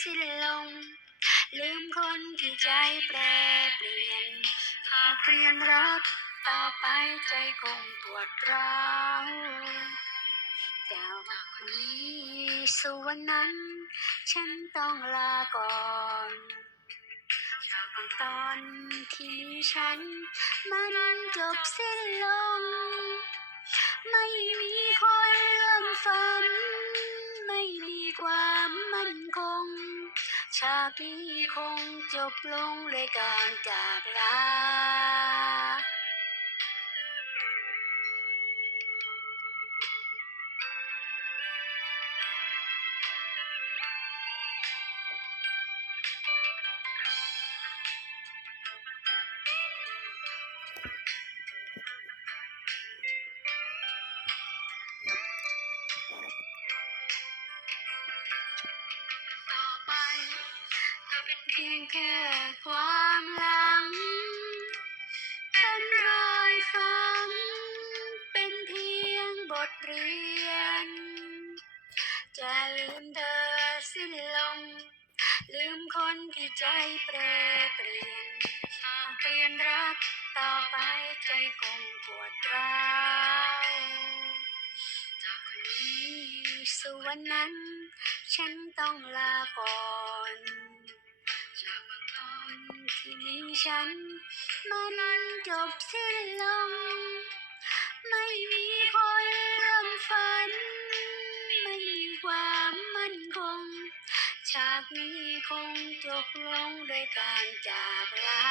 สิ้นลง ลืมคนที่ใจแปรเปลี่ยน หากเรียนรักต่อไปใจคงปวดร้าวแต่ว่าคนนี้ส่วนนั้น ฉันต้องลาก่อนตอนที่ฉันมันจบสิ้นลงากนี้คงจบลงด้วยการจากลา เพียงแค่ความหลัง เป็นรอยฝัง เป็นเพียงบทเรียน จะลืมเธอสิ้นลมลืมคนที่ใจแปรเปลี่ยนหากเปลี่ยนรักต่อไปใจคงปวดร้าวจากคนนี้สู่วันนั้น ฉันต้องลาก่อน ที่มีฉัน มันจบสิ้นลง ไม่มีคนร่มฝัน ไม่มีความมั่นคง ฉากนี้คงจบลงด้วยการจากลา